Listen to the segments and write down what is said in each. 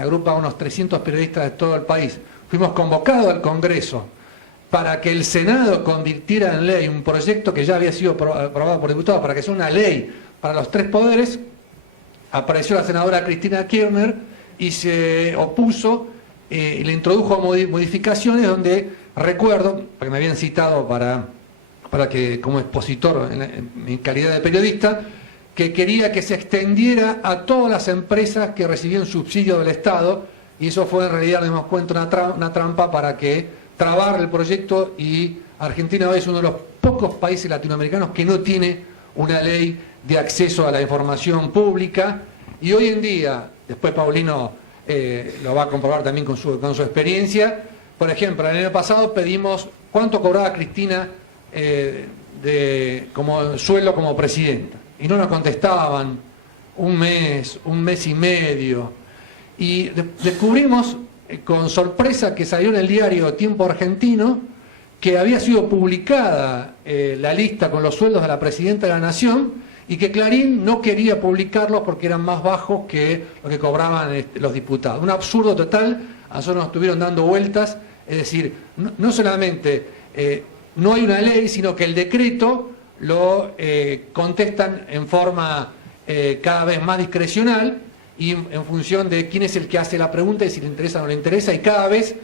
que agrupa a unos 300 periodistas de todo el país, fuimos convocados al Congreso para que el Senado convirtiera en ley un proyecto que ya había sido aprobado por diputados para que sea una ley para los tres poderes, apareció la senadora Cristina Kirchner y se opuso y le introdujo modificaciones donde, recuerdo, porque me habían citado para que como expositor en mi calidad de periodista, que quería que se extendiera a todas las empresas que recibían subsidio del Estado, y eso fue en realidad, nos dimos cuenta, una trampa para que trabar el proyecto, y Argentina hoy es uno de los pocos países latinoamericanos que no tiene una ley de acceso a la información pública, y hoy en día, después Paulino lo va a comprobar también con su experiencia, por ejemplo, el año pasado pedimos cuánto cobraba Cristina como sueldo como presidenta, y no nos contestaban un mes y medio, y descubrimos con sorpresa que salió en el diario Tiempo Argentino que había sido publicada la lista con los sueldos de la presidenta de la Nación, y que Clarín no quería publicarlos porque eran más bajos que lo que cobraban los diputados. Un absurdo total. A nosotros nos estuvieron dando vueltas, es decir, no solamente no hay una ley, sino que el decreto lo contestan en forma cada vez más discrecional y en función de quién es el que hace la pregunta y si le interesa o no le interesa, y cada vez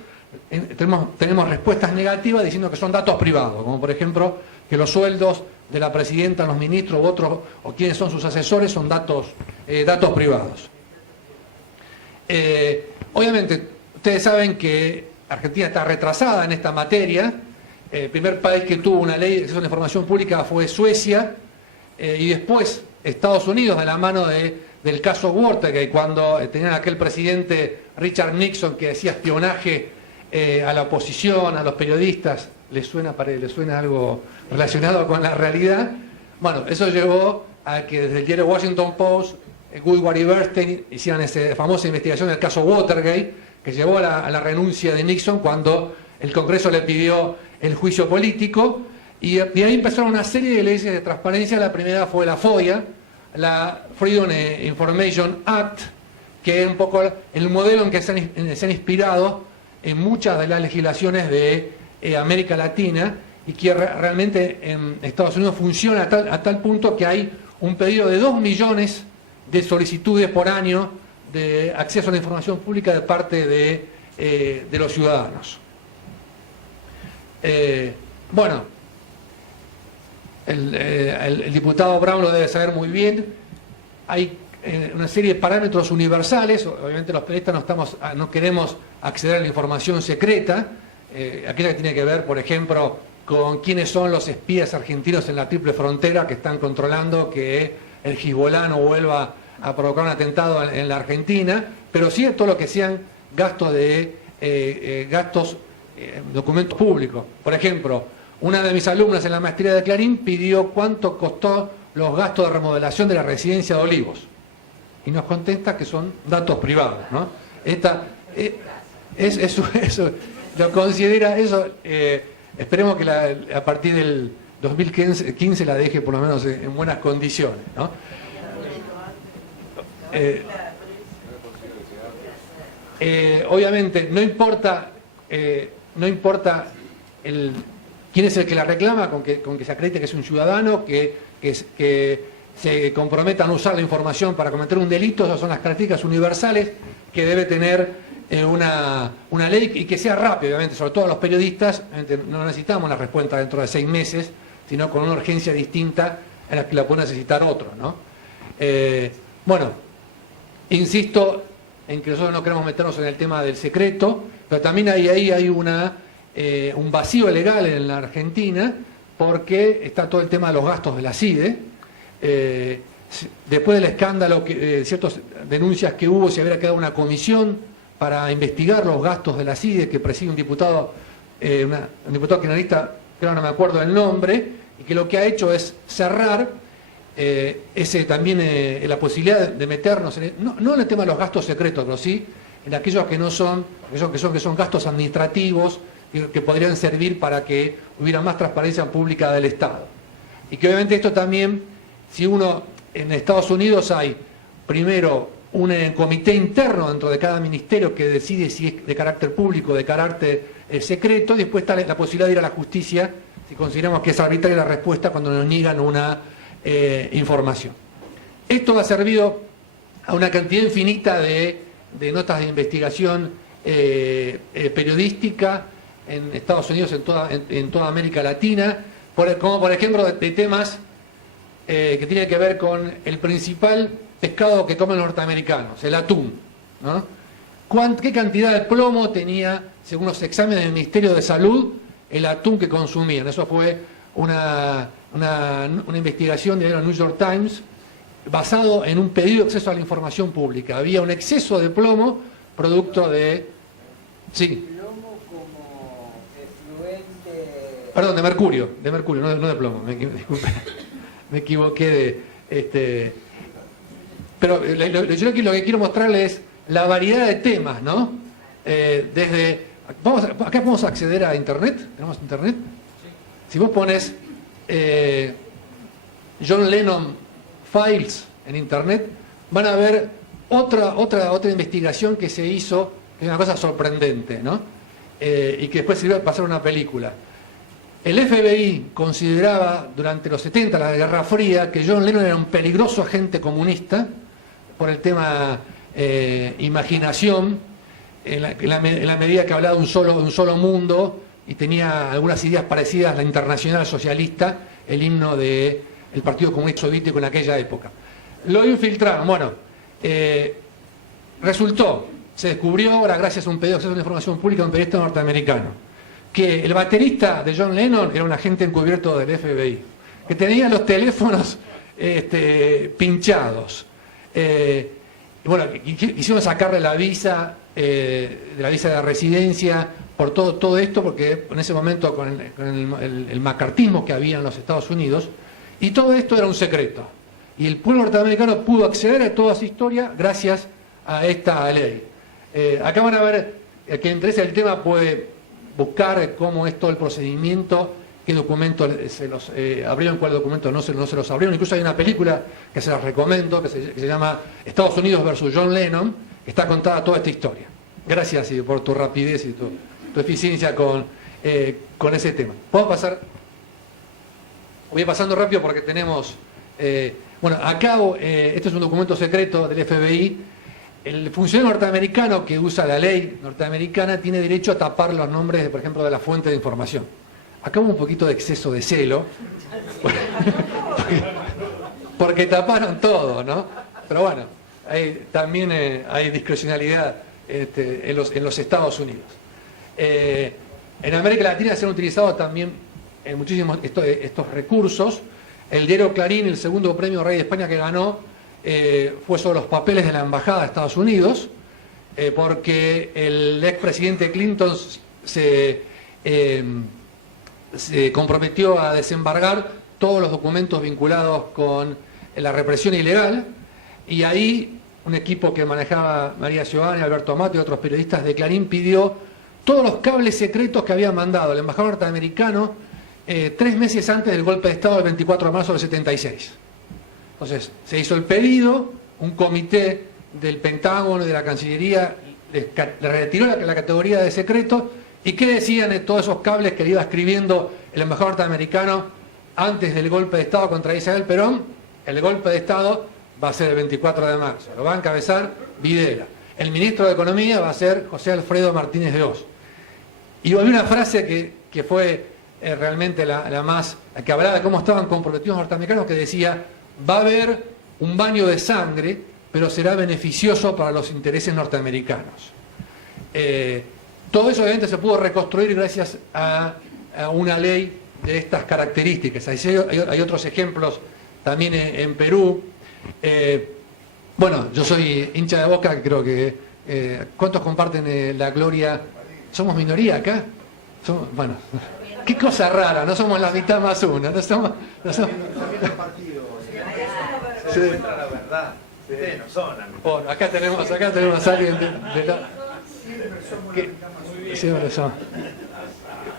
tenemos respuestas negativas diciendo que son datos privados, como por ejemplo que los sueldos de la presidenta, los ministros u otros, o quienes son sus asesores, son datos privados. Obviamente, ustedes saben que Argentina está retrasada en esta materia. El primer país que tuvo una ley de acceso a la información pública fue Suecia, y después Estados Unidos, de la mano del caso Watergate, cuando tenían aquel presidente Richard Nixon que hacía espionaje a la oposición, a los periodistas. ¿Les suena algo relacionado con la realidad? Bueno, eso llevó a que desde el diario Washington Post, Woodward y Bernstein hicieran esa famosa investigación del caso Watergate, que llevó a la renuncia de Nixon cuando el Congreso le pidió el juicio político, y ahí empezaron una serie de leyes de transparencia. La primera fue la FOIA, la Freedom Information Act, que es un poco el modelo en que se han inspirado en muchas de las legislaciones de América Latina, y que realmente en Estados Unidos funciona a tal punto que hay un pedido de 2 millones de solicitudes por año de acceso a la información pública de parte de los ciudadanos. Bueno, el diputado Brown lo debe saber muy bien. Hay una serie de parámetros universales. Obviamente los periodistas no queremos acceder a la información secreta, aquella que tiene que ver, por ejemplo, con quiénes son los espías argentinos en la triple frontera que están controlando que el Hezbollah no vuelva a provocar un atentado en la Argentina, pero sí todo lo que sean gastos documentos públicos. Por ejemplo, una de mis alumnas en la maestría de Clarín pidió cuánto costó los gastos de remodelación de la residencia de Olivos, y nos contesta que son datos privados, ¿no? Eso lo considera eso. Esperemos que a partir del 2015 la deje por lo menos en buenas condiciones, ¿no? Obviamente no importa quién es el que la reclama, con que se acredite que es un ciudadano, que se comprometan a usar la información para cometer un delito. Esas son las características universales que debe tener una ley, y que sea rápido, obviamente, sobre todo los periodistas. No necesitamos la respuesta dentro de 6 meses, sino con una urgencia distinta a la que la puede necesitar otro, ¿no? Bueno, insisto en que nosotros no queremos meternos en el tema del secreto, pero también ahí hay un vacío legal en la Argentina, porque está todo el tema de los gastos de la CIDE. Después del escándalo, ciertas denuncias que hubo, se habría quedado una comisión para investigar los gastos de la CIDE que preside un diputado kirchnerista, creo, no me acuerdo el nombre, y que lo que ha hecho es cerrar también la posibilidad de meternos no en el tema de los gastos secretos, pero sí en aquellos que son gastos administrativos, que podrían servir para que hubiera más transparencia pública del Estado. Y que obviamente esto también, si en Estados Unidos hay primero un comité interno dentro de cada ministerio que decide si es de carácter público o de carácter secreto, y después está la posibilidad de ir a la justicia si consideramos que es arbitraria la respuesta cuando nos niegan una información. Esto ha servido a una cantidad infinita de notas de investigación periodística en Estados Unidos, en toda América Latina, como por ejemplo de temas que tienen que ver con el principal pescado que comen los norteamericanos, el atún, ¿no? ¿Qué cantidad de plomo tenía, según los exámenes del Ministerio de Salud, el atún que consumían? Eso fue una investigación del New York Times basado en un pedido de acceso a la información pública. Había un exceso de plomo producto de... Sí. Plomo como efluente... Perdón, de mercurio, no de plomo, disculpe, me equivoqué de... Pero yo lo que quiero mostrarles es la variedad de temas, ¿no? Acá podemos acceder a Internet. ¿Tenemos Internet? Sí. Si vos pones John Lennon Files en Internet, van a ver otra investigación que se hizo, que es una cosa sorprendente, ¿no? Y que después sirvió para hacer una película. El FBI consideraba durante los 70, la Guerra Fría, que John Lennon era un peligroso agente comunista por el tema imaginación, en la medida que hablaba de un solo mundo y tenía algunas ideas parecidas a la Internacional Socialista, el himno del Partido Comunista Soviético en aquella época. Lo infiltraron. Bueno, se descubrió ahora, gracias a un pedido de acceso a la información pública de un periodista norteamericano, que el baterista de John Lennon era un agente encubierto del FBI, que tenía los teléfonos pinchados. Bueno, quisieron sacarle la visa de residencia por todo esto, porque en ese momento con el macartismo que había en los Estados Unidos, y todo esto era un secreto. Y el pueblo norteamericano pudo acceder a toda esa historia gracias a esta ley. Acá van a ver, el que interesa el tema puede buscar cómo es todo el procedimiento, qué documentos se los abrieron, cuál documento no se los abrieron. Incluso hay una película que se las recomiendo, que se llama Estados Unidos versus John Lennon, que está contada toda esta historia. Gracias por tu rapidez y tu eficiencia con ese tema. ¿Puedo pasar? Voy pasando rápido porque tenemos... bueno, acá, este es un documento secreto del FBI. El funcionario norteamericano que usa la ley norteamericana tiene derecho a tapar los nombres, por ejemplo, de la fuente de información. Acá hubo un poquito de exceso de celo, porque taparon todo, ¿no? Pero bueno, también hay discrecionalidad en los Estados Unidos. En América Latina se han utilizado también muchísimos estos recursos. El diario Clarín, el segundo premio Rey de España que ganó, fue sobre los papeles de la Embajada de Estados Unidos, porque el expresidente Clinton se comprometió a desembargar todos los documentos vinculados con la represión ilegal, y ahí un equipo que manejaba María Giovanni, Alberto Amato y otros periodistas de Clarín pidió todos los cables secretos que había mandado el embajador norteamericano 3 meses antes del golpe de Estado del 24 de marzo del 76. Entonces, se hizo el pedido, un comité del Pentágono y de la Cancillería le retiró la categoría de secreto. ¿Y qué decían de todos esos cables que le iba escribiendo el embajador norteamericano antes del golpe de Estado contra Isabel Perón? El golpe de Estado va a ser el 24 de marzo, lo va a encabezar Videla. El ministro de Economía va a ser José Alfredo Martínez de Oz. Y había una frase que fue realmente la que hablaba de cómo estaban comprometidos los norteamericanos, que decía: va a haber un baño de sangre, pero será beneficioso para los intereses norteamericanos. Todo eso obviamente se pudo reconstruir gracias a una ley de estas características. Hay otros ejemplos también en Perú. Bueno, yo soy hincha de Boca, creo que... ¿cuántos comparten la gloria? ¿Somos minoría acá? Bueno, qué cosa rara, no somos la mitad más una. No somos... Se encuentra la verdad. Ustedes no son la mitad. Bueno, acá tenemos a alguien de la... Siempre son.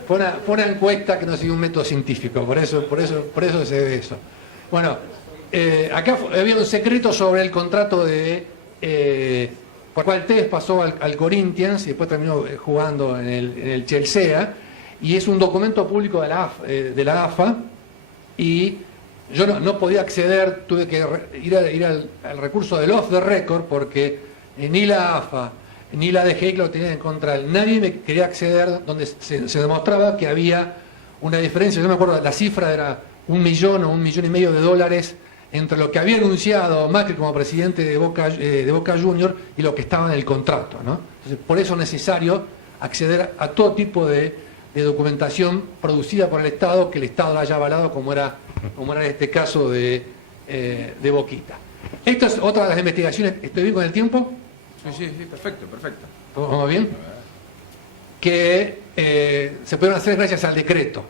Fue una encuesta que no siguió un método científico, por eso se ve eso. Bueno, acá había un secreto sobre el contrato de por cual Tevez pasó al Corinthians y después terminó jugando en el Chelsea, y es un documento público de la AFA, y yo no podía acceder, tuve que ir al recurso del off the record, porque ni la AFA ni la DGI lo tenían en contra. Nadie me quería acceder, donde se demostraba que había una diferencia. Yo me acuerdo, la cifra era 1 millón o 1,5 millones de dólares entre lo que había anunciado Macri como presidente de Boca Juniors y lo que estaba en el contrato, ¿no? Entonces, por eso es necesario acceder a todo tipo de documentación producida por el Estado, que el Estado la haya avalado, como era en este caso de Boquita. Esta es otra de las investigaciones. ¿Estoy bien con el tiempo? Sí, perfecto. ¿Vamos bien? Que se pudieron hacer gracias al decreto,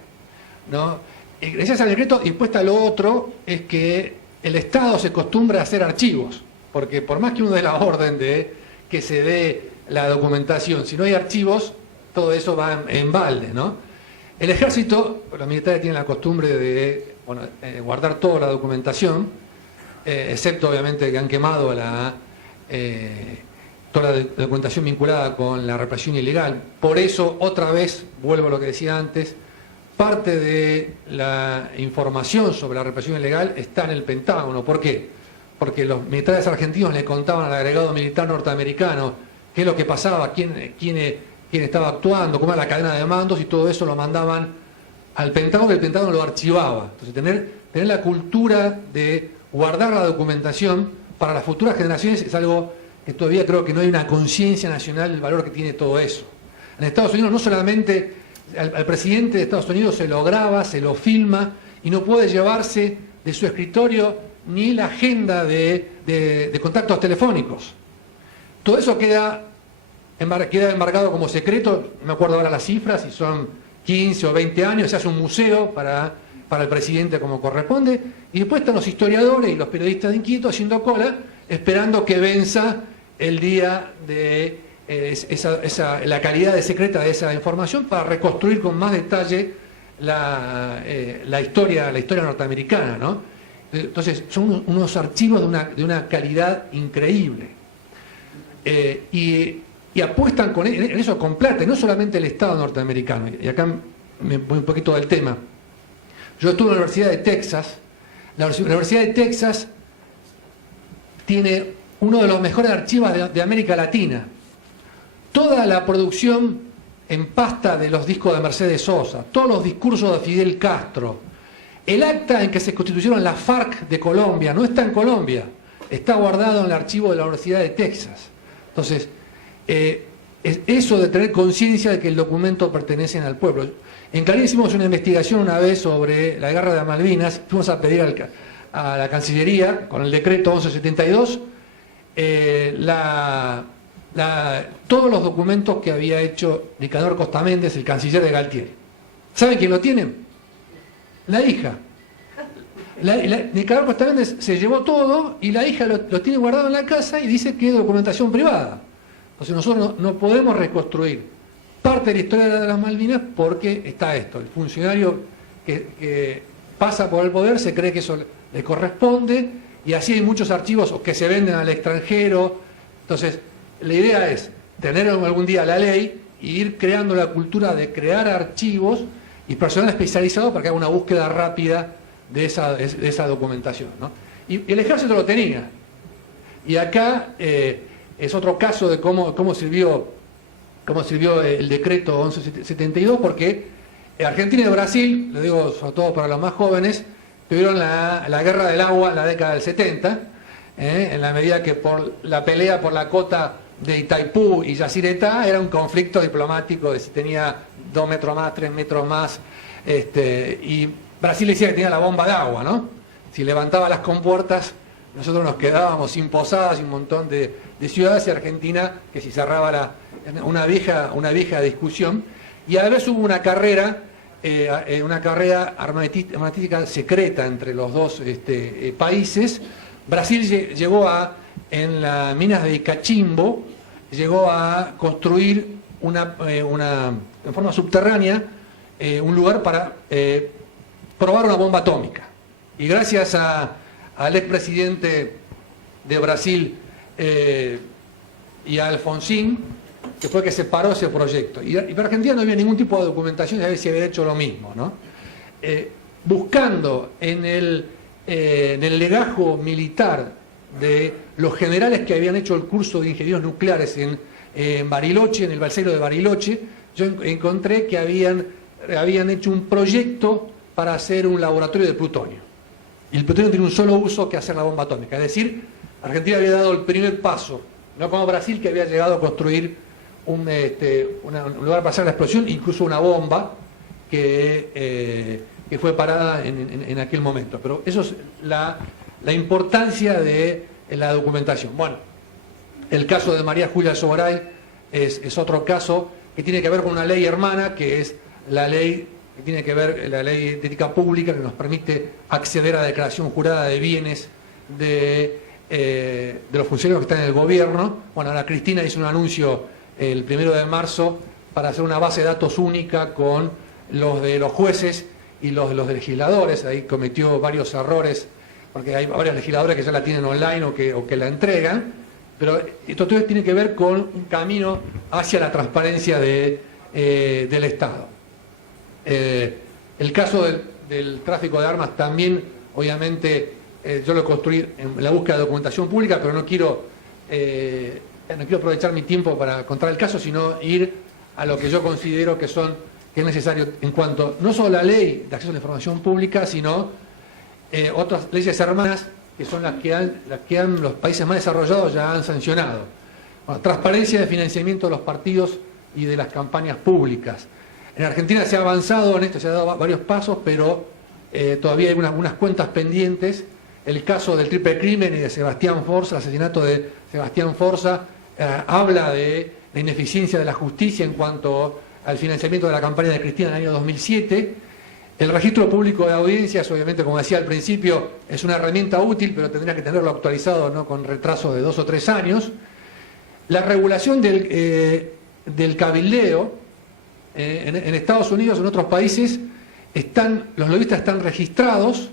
¿no? Gracias al decreto, y después está lo otro, es que el Estado se acostumbra a hacer archivos, porque por más que uno dé la orden de que se dé la documentación, si no hay archivos, todo eso va en balde, ¿no? El Ejército, los militares tienen la costumbre de guardar toda la documentación, excepto obviamente que han quemado toda la documentación vinculada con la represión ilegal. Por eso, otra vez, vuelvo a lo que decía antes, parte de la información sobre la represión ilegal está en el Pentágono. ¿Por qué? Porque los militares argentinos le contaban al agregado militar norteamericano qué es lo que pasaba, quién estaba actuando, cómo era la cadena de mandos, y todo eso lo mandaban al Pentágono, y el Pentágono lo archivaba. Entonces, tener la cultura de guardar la documentación para las futuras generaciones es algo que todavía creo que no hay una conciencia nacional del valor que tiene todo eso. En Estados Unidos no solamente al presidente de Estados Unidos se lo graba, se lo filma, y no puede llevarse de su escritorio ni la agenda de contactos telefónicos. Todo eso queda embargado como secreto. No me acuerdo ahora las cifras, si son 15 o 20 años, se hace un museo para el presidente como corresponde, y después están los historiadores y los periodistas de inquieto haciendo cola, esperando que venza el día de la calidad de secreta de esa información, para reconstruir con más detalle la historia norteamericana, ¿no? Entonces, son unos archivos de una calidad increíble. Y apuestan en eso con plata, y no solamente el Estado norteamericano. Y acá me voy un poquito del tema. Yo estuve en la Universidad de Texas. La Universidad de Texas tiene uno de los mejores archivos de América Latina. Toda la producción en pasta de los discos de Mercedes Sosa, todos los discursos de Fidel Castro, el acta en que se constituyeron las FARC de Colombia, no está en Colombia, está guardado en el archivo de la Universidad de Texas. Entonces, es eso de tener conciencia de que el documento pertenece al pueblo. En Clarín hicimos una investigación una vez sobre la guerra de Malvinas, fuimos a pedir a la Cancillería, con el decreto 1172, todos los documentos que había hecho Nicanor Costa Méndez, el canciller de Galtieri. ¿Saben quién lo tiene? La hija. Nicanor Costa Méndez se llevó todo, y la hija lo tiene guardado en la casa y dice que es documentación privada. Entonces nosotros no podemos reconstruir parte de la historia de las Malvinas porque está esto. El funcionario que pasa por el poder se cree que eso le corresponde, y así hay muchos archivos que se venden al extranjero. Entonces, la idea es tener algún día la ley e ir creando la cultura de crear archivos y personal especializado para que haga una búsqueda rápida de esa documentación, ¿no? Y el Ejército lo tenía. Y acá es otro caso de cómo sirvió el decreto 1172, porque Argentina y Brasil, lo digo sobre todo para los más jóvenes, tuvieron la guerra del agua en la década del 70, en la medida que por la pelea por la cota de Itaipú y Yacyretá era un conflicto diplomático de si tenía 2 metros más, 3 metros más, y Brasil decía que tenía la bomba de agua, ¿no? Si levantaba las compuertas, nosotros nos quedábamos sin posadas y un montón de ciudades, y Argentina que si cerraba una vieja discusión. Y a la vez hubo una carrera armamentística secreta entre los dos países. Brasil llegó en las minas de Cachimbo, llegó a construir en forma subterránea un lugar para probar una bomba atómica. Y gracias al expresidente de Brasil, y a Alfonsín, que fue que se paró ese proyecto. Y para Argentina no había ningún tipo de documentación de saber si había hecho lo mismo, ¿no? Buscando en el legajo militar de los generales que habían hecho el curso de ingenieros nucleares en Bariloche, en el balsero de Bariloche, yo encontré que habían hecho un proyecto para hacer un laboratorio de plutonio. Y el plutonio tiene un solo uso, que hacer la bomba atómica. Es decir, Argentina había dado el primer paso, no como Brasil, que había llegado a construir un lugar para hacer la explosión, incluso una bomba que fue parada en aquel momento. Pero eso es la importancia de la documentación. Bueno, el caso de María Julia Sogaray es otro caso que tiene que ver con una ley hermana, que es la ley que tiene que ver la ley de ética pública, que nos permite acceder a la declaración jurada de bienes de los funcionarios que están en el gobierno. Bueno, ahora Cristina hizo un anuncio el 1 de marzo para hacer una base de datos única con los de los jueces y los de los legisladores. Ahí cometió varios errores, porque hay varios legisladores que ya la tienen online o que la entregan, pero esto todo tiene que ver con un camino hacia la transparencia del Estado. El caso del tráfico de armas también, obviamente, yo lo construí en la búsqueda de documentación pública, pero no quiero aprovechar mi tiempo para contar el caso, sino ir a lo que yo considero que es necesario en cuanto, no solo a la ley de acceso a la información pública, sino otras leyes hermanas, que son las que los países más desarrollados ya han sancionado. Bueno, transparencia de financiamiento de los partidos y de las campañas públicas. En Argentina se ha avanzado en esto, se han dado varios pasos, pero todavía hay unas cuentas pendientes. El caso del triple crimen y de Sebastián Forza, el asesinato de Sebastián Forza, habla de la ineficiencia de la justicia en cuanto al financiamiento de la campaña de Cristina en el año 2007. El registro público de audiencias, obviamente, como decía al principio, es una herramienta útil, pero tendría que tenerlo actualizado, ¿no?, con retraso de 2 o 3 años. La regulación del cabildeo. En Estados Unidos, en otros países, los lobistas están registrados.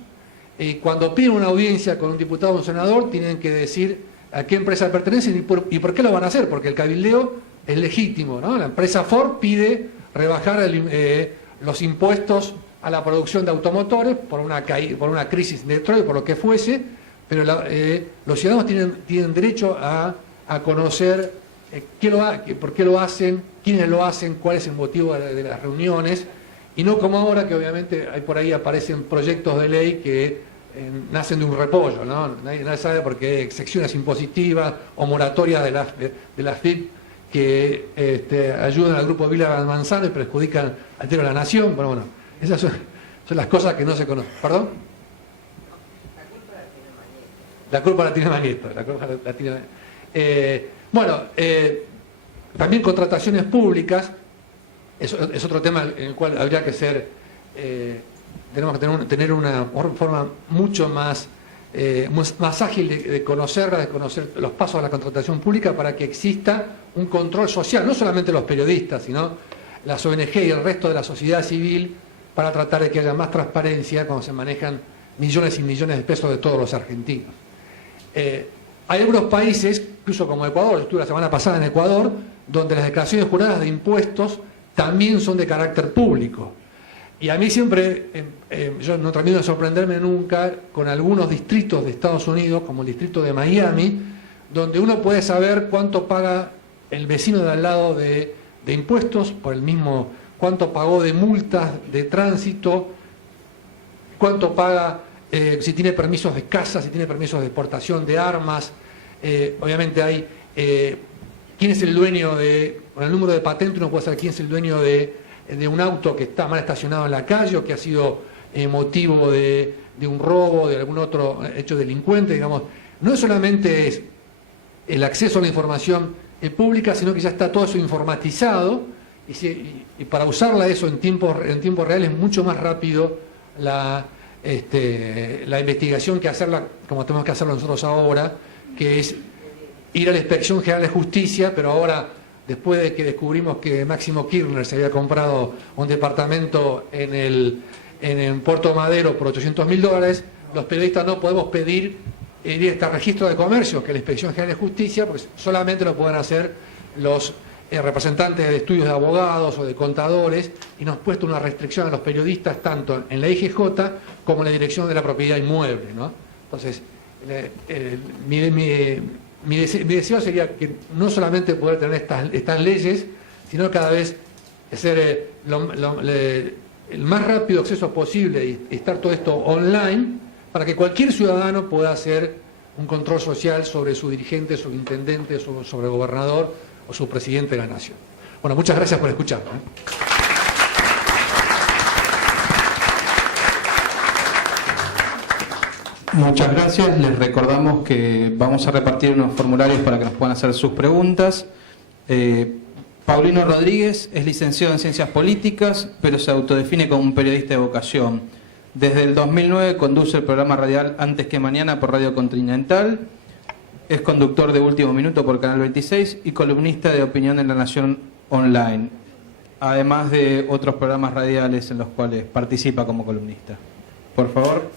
Cuando piden una audiencia con un diputado o un senador, tienen que decir a qué empresa pertenecen y por qué lo van a hacer, porque el cabildeo es legítimo, ¿no? La empresa Ford pide rebajar los impuestos a la producción de automotores por una crisis de Detroit, por lo que fuese, pero los ciudadanos tienen derecho a conocer por qué lo hacen, quiénes lo hacen, cuál es el motivo de las reuniones, y no como ahora, que obviamente por ahí aparecen proyectos de ley que nacen de un repollo, ¿no? Nadie sabe por qué excepciones impositivas o moratorias de la FIP que ayudan al grupo Vila Manzano y perjudican al interior de la nación. Pero bueno, esas son las cosas que no se conocen. ¿Perdón? La culpa la tiene Magneto. Bueno, también contrataciones públicas es otro tema en el cual habría que tenemos que tener una forma mucho más ágil de conocer los pasos de la contratación pública, para que exista un control social, no solamente los periodistas, sino las ONG y el resto de la sociedad civil, para tratar de que haya más transparencia cuando se manejan millones y millones de pesos de todos los argentinos. Hay algunos países, incluso como Ecuador, yo estuve la semana pasada en Ecuador, donde las declaraciones juradas de impuestos también son de carácter público. Y a mí siempre, yo no termino de sorprenderme nunca con algunos distritos de Estados Unidos, como el distrito de Miami, donde uno puede saber cuánto paga el vecino de al lado de impuestos, por el mismo, cuánto pagó de multas de tránsito, cuánto paga si tiene permisos de caza, si tiene permisos de exportación de armas. Obviamente hay quién es el dueño con el número de patente uno puede saber quién es el dueño de un auto que está mal estacionado en la calle o que ha sido motivo de un robo, de algún otro hecho delincuente, digamos. No es solamente es el acceso a la información pública, sino que ya está todo eso informatizado, y para usarla eso en tiempo real es mucho más rápido la investigación que hacerla como tenemos que hacerlo nosotros ahora, que es ir a la Inspección General de Justicia, pero ahora, después de que descubrimos que Máximo Kirchner se había comprado un departamento en Puerto Madero por $800.000, los periodistas no podemos pedir iría este registro de comercio, que es la Inspección General de Justicia, pues solamente lo pueden hacer los representantes de estudios de abogados o de contadores, y nos ha puesto una restricción a los periodistas tanto en la IGJ como en la Dirección de la Propiedad Inmueble, ¿no? Entonces, mi deseo sería que no solamente poder tener estas leyes, sino cada vez ser el más rápido acceso posible y estar todo esto online para que cualquier ciudadano pueda hacer un control social sobre su dirigente, su intendente, sobre el gobernador o su presidente de la nación. Bueno, muchas gracias por escucharme. Muchas gracias. Les recordamos que vamos a repartir unos formularios para que nos puedan hacer sus preguntas. Paulino Rodríguez es licenciado en Ciencias Políticas, pero se autodefine como un periodista de vocación. Desde el 2009 conduce el programa radial Antes que Mañana por Radio Continental. Es conductor de Último Minuto por Canal 26 y columnista de opinión en La Nación Online, además de otros programas radiales en los cuales participa como columnista. Por favor.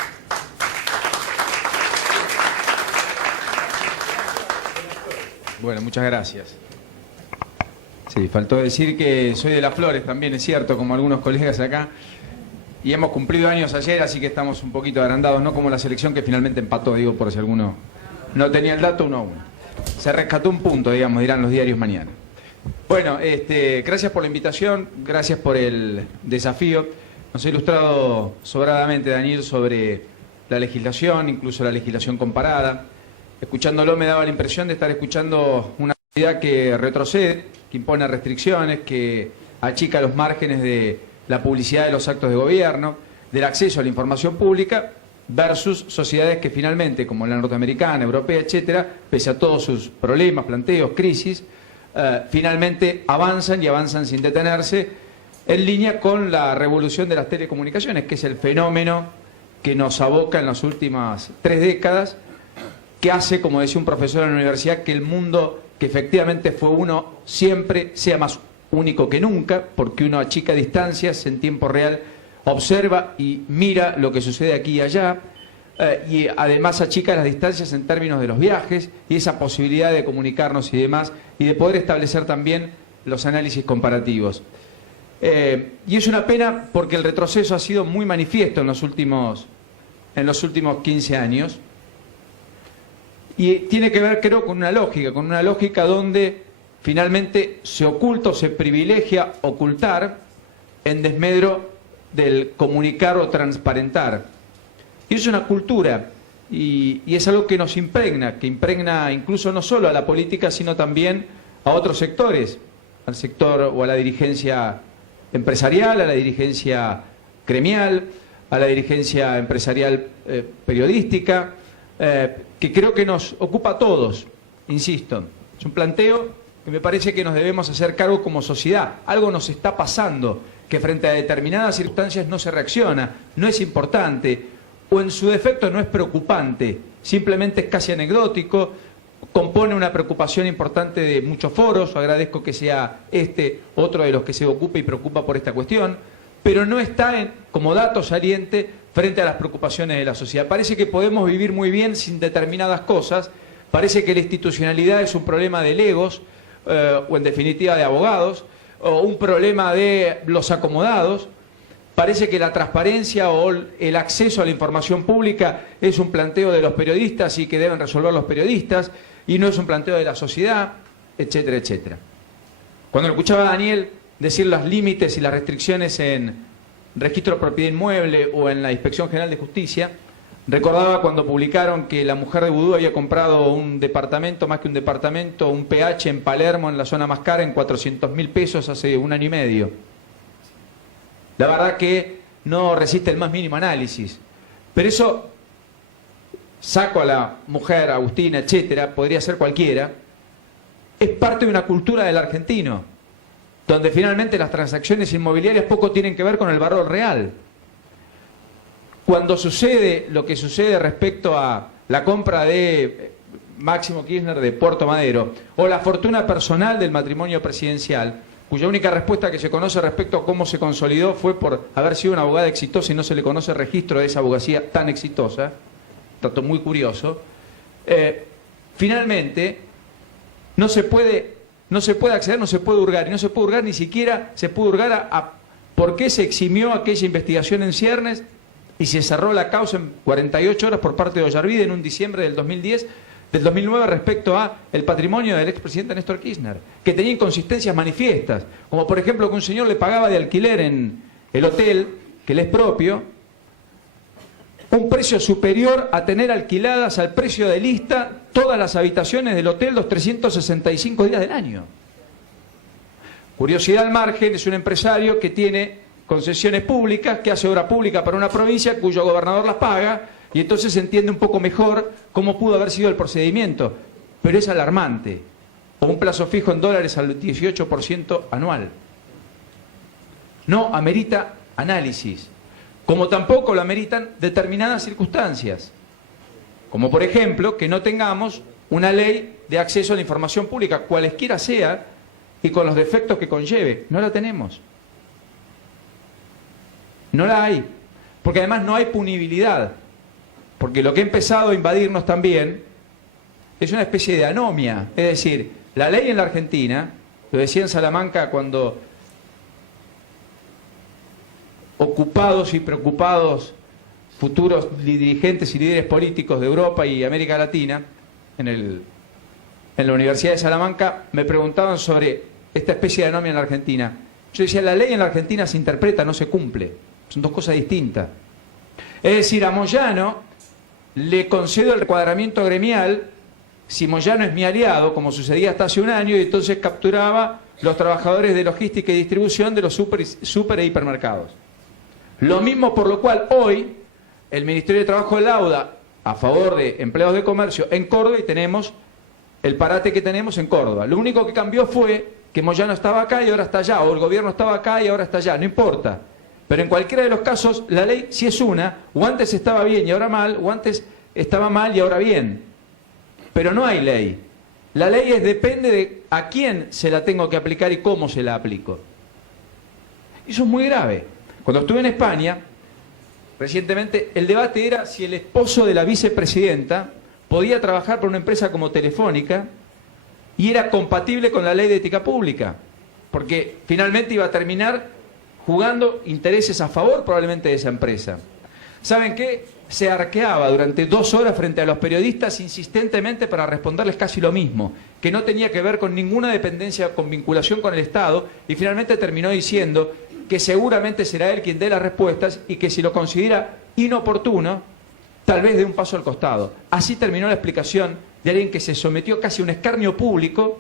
Bueno, muchas gracias. Sí, faltó decir que soy de Las Flores también, es cierto, como algunos colegas acá. Y hemos cumplido años ayer, así que estamos un poquito agrandados, no como la selección que finalmente empató, digo, por si alguno no tenía el dato, 1-1. Se rescató un punto, digamos, dirán los diarios mañana. Bueno, gracias por la invitación, gracias por el desafío. Nos ha ilustrado sobradamente, Daniel, sobre la legislación, incluso la legislación comparada. Escuchándolo me daba la impresión de estar escuchando una sociedad que retrocede, que impone restricciones, que achica los márgenes de la publicidad de los actos de gobierno, del acceso a la información pública, versus sociedades que finalmente, como la norteamericana, europea, etcétera, pese a todos sus problemas, planteos, crisis, finalmente avanzan y avanzan sin detenerse, en línea con la revolución de las telecomunicaciones, que es el fenómeno que nos aboca en las últimas 3 décadas, que hace, como decía un profesor en la universidad, que el mundo que efectivamente fue uno siempre sea más único que nunca, porque uno achica distancias en tiempo real, observa y mira lo que sucede aquí y allá, y además achica las distancias en términos de los viajes y esa posibilidad de comunicarnos y demás, y de poder establecer también los análisis comparativos. Y es una pena porque el retroceso ha sido muy manifiesto en los últimos 15 años, y tiene que ver, creo, con una lógica donde finalmente se oculta o se privilegia ocultar en desmedro del comunicar o transparentar. Y es una cultura, y es algo que nos impregna, que impregna incluso no solo a la política, sino también a otros sectores, al sector o a la dirigencia empresarial, a la dirigencia gremial, a la dirigencia empresarial periodística, que creo que nos ocupa a todos, insisto. Es un planteo que me parece que nos debemos hacer cargo como sociedad. Algo nos está pasando, que frente a determinadas circunstancias no se reacciona, no es importante, o en su defecto no es preocupante, simplemente es casi anecdótico, compone una preocupación importante de muchos foros, agradezco que sea otro de los que se ocupa y preocupa por esta cuestión, pero no está como dato saliente frente a las preocupaciones de la sociedad. Parece que podemos vivir muy bien sin determinadas cosas, parece que la institucionalidad es un problema de legos, o en definitiva de abogados, o un problema de los acomodados. Parece que la transparencia o el acceso a la información pública es un planteo de los periodistas y que deben resolver los periodistas, y no es un planteo de la sociedad, etcétera, etcétera. Cuando lo escuchaba a Daniel decir los límites y las restricciones en registro de propiedad inmueble o en la Inspección General de Justicia, recordaba cuando publicaron que la mujer de Vudú había comprado un departamento, más que un departamento, un PH en Palermo, en la zona más cara, en 400.000 pesos hace 1 año y medio. La verdad que no resiste el más mínimo análisis. Pero eso, saco a la mujer, Agustina, etcétera, podría ser cualquiera, es parte de una cultura del argentino, donde finalmente las transacciones inmobiliarias poco tienen que ver con el valor real. Cuando sucede lo que sucede respecto a la compra de Máximo Kirchner de Puerto Madero, o la fortuna personal del matrimonio presidencial, cuya única respuesta que se conoce respecto a cómo se consolidó fue por haber sido una abogada exitosa y no se le conoce registro de esa abogacía tan exitosa, dato muy curioso, Finalmente, no se puede acceder, no se puede hurgar, y no se puede hurgar ni siquiera se puede hurgar a por qué se eximió aquella investigación en ciernes y se cerró la causa en 48 horas por parte de Ollarvide en un diciembre del 2009 respecto a el patrimonio del expresidente Néstor Kirchner, que tenía inconsistencias manifiestas, como por ejemplo que un señor le pagaba de alquiler en el hotel, que le es propio, un precio superior a tener alquiladas al precio de lista todas las habitaciones del hotel los 365 días del año. Curiosidad al margen, es un empresario que tiene concesiones públicas, que hace obra pública para una provincia cuyo gobernador las paga, y entonces se entiende un poco mejor cómo pudo haber sido el procedimiento, pero es alarmante. O un plazo fijo en dólares al 18% anual. No amerita análisis, como tampoco lo ameritan determinadas circunstancias, como por ejemplo que no tengamos una ley de acceso a la información pública, cualesquiera sea, y con los defectos que conlleve. No la tenemos. No la hay, porque además no hay punibilidad, porque lo que ha empezado a invadirnos también es una especie de anomia, es decir, la ley en la Argentina, lo decía en Salamanca cuando ocupados y preocupados futuros dirigentes y líderes políticos de Europa y América Latina, en la Universidad de Salamanca, me preguntaban sobre esta especie de anomia en la Argentina. Yo decía, la ley en la Argentina se interpreta, no se cumple. Son dos cosas distintas. Es decir, a Moyano le concedo el recuadramiento gremial si Moyano es mi aliado, como sucedía hasta hace un año, y entonces capturaba los trabajadores de logística y distribución de los super e hipermercados. Lo mismo por lo cual hoy el Ministerio de Trabajo lauda a favor de empleados de comercio en Córdoba y tenemos el parate que tenemos en Córdoba. Lo único que cambió fue que Moyano estaba acá y ahora está allá, o el gobierno estaba acá y ahora está allá, no importa. Pero en cualquiera de los casos, la ley si es una, o antes estaba bien y ahora mal, o antes estaba mal y ahora bien. Pero no hay ley. La ley depende de a quién se la tengo que aplicar y cómo se la aplico. Eso es muy grave. Cuando estuve en España, recientemente, el debate era si el esposo de la vicepresidenta podía trabajar por una empresa como Telefónica y era compatible con la ley de ética pública, porque finalmente iba a terminar jugando intereses a favor probablemente de esa empresa. ¿Saben qué? Se arqueaba durante 2 horas frente a los periodistas insistentemente para responderles casi lo mismo, que no tenía que ver con ninguna dependencia, con vinculación con el Estado, y finalmente terminó diciendo que seguramente será él quien dé las respuestas y que si lo considera inoportuno, tal vez dé un paso al costado. Así terminó la explicación de alguien que se sometió casi a un escarnio público,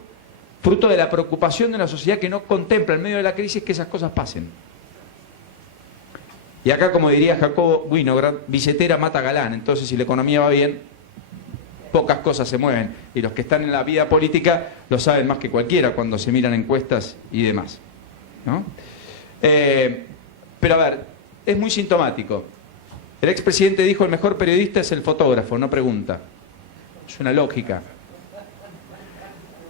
fruto de la preocupación de una sociedad que no contempla en medio de la crisis que esas cosas pasen. Y acá, como diría Jacobo Winograd, billetera mata galán. Entonces, si la economía va bien, pocas cosas se mueven. Y los que están en la vida política lo saben más que cualquiera cuando se miran encuestas y demás, ¿no? Pero a ver, es muy sintomático. El expresidente dijo: el mejor periodista es el fotógrafo, no pregunta. Es una lógica.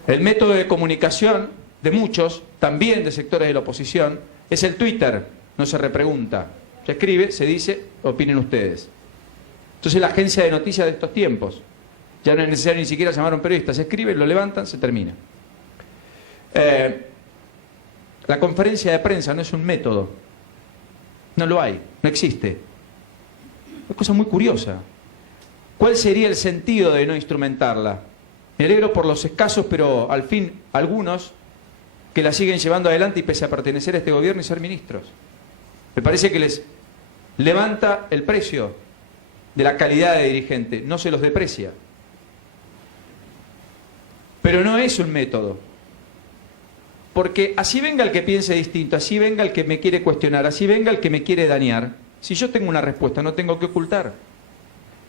El método de comunicación de muchos, también de sectores de la oposición, es el Twitter, no se repregunta. Se escribe, se dice, opinen ustedes. Entonces la agencia de noticias de estos tiempos, ya no es necesario ni siquiera llamar a un periodista, se escribe, lo levantan, se termina. La conferencia de prensa no es un método, no lo hay, no existe. Es una cosa muy curiosa. ¿Cuál sería el sentido de no instrumentarla? Me alegro por los escasos, pero al fin algunos, que la siguen llevando adelante y pese a pertenecer a este gobierno y ser ministros. Me parece que les levanta el precio de la calidad de dirigente, no se los deprecia. Pero no es un método. Porque así venga el que piense distinto, así venga el que me quiere cuestionar, así venga el que me quiere dañar, si yo tengo una respuesta no tengo que ocultar.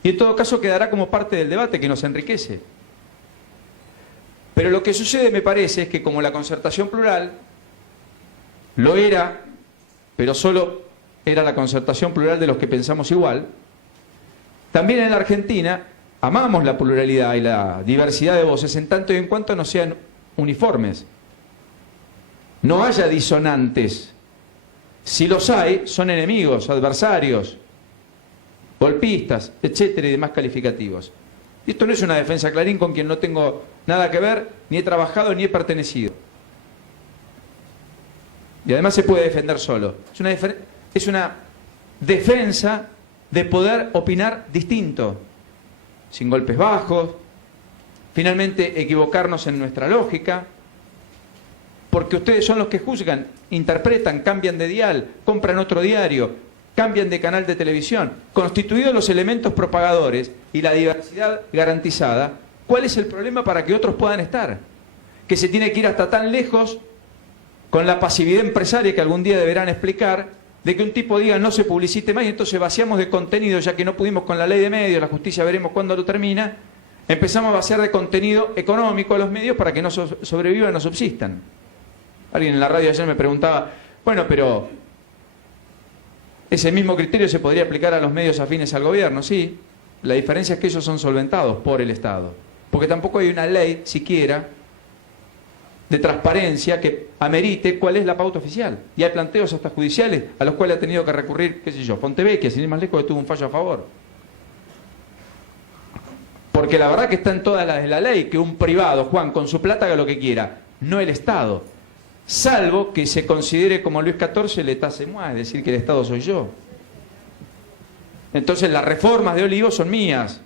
Y en todo caso quedará como parte del debate que nos enriquece. Pero lo que sucede, me parece, es que como la concertación plural lo era, pero solo era la concertación plural de los que pensamos igual, también en la Argentina amamos la pluralidad y la diversidad de voces en tanto y en cuanto no sean uniformes. No haya disonantes. Si los hay, son enemigos, adversarios, golpistas, etcétera y demás calificativos. Y esto no es una defensa Clarín con quien no tengo nada que ver, ni he trabajado, ni he pertenecido. Y además se puede defender solo. Es una defensa de poder opinar distinto, sin golpes bajos, finalmente equivocarnos en nuestra lógica, porque ustedes son los que juzgan, interpretan, cambian de dial, compran otro diario, cambian de canal de televisión. Constituidos los elementos propagadores y la diversidad garantizada, ¿cuál es el problema para que otros puedan estar? Que se tiene que ir hasta tan lejos con la pasividad empresaria que algún día deberán explicar, de que un tipo diga no se publicite más y entonces vaciamos de contenido, ya que no pudimos con la ley de medios, la justicia veremos cuándo lo termina, empezamos a vaciar de contenido económico a los medios para que no sobrevivan, no subsistan. Alguien en la radio ayer me preguntaba, bueno, pero ese mismo criterio se podría aplicar a los medios afines al gobierno. Sí, la diferencia es que ellos son solventados por el Estado, porque tampoco hay una ley siquiera de transparencia que amerite cuál es la pauta oficial. Y hay planteos hasta judiciales a los cuales ha tenido que recurrir, qué sé yo, Fontevecchia, sin ir más lejos, que tuvo un fallo a favor. Porque la verdad que está en todas las de la ley que un privado, Juan, con su plata haga lo que quiera, no el Estado. Salvo que se considere como Luis XIV l'état c'est moi, es decir, que el Estado soy yo. Entonces las reformas de Olivo son mías,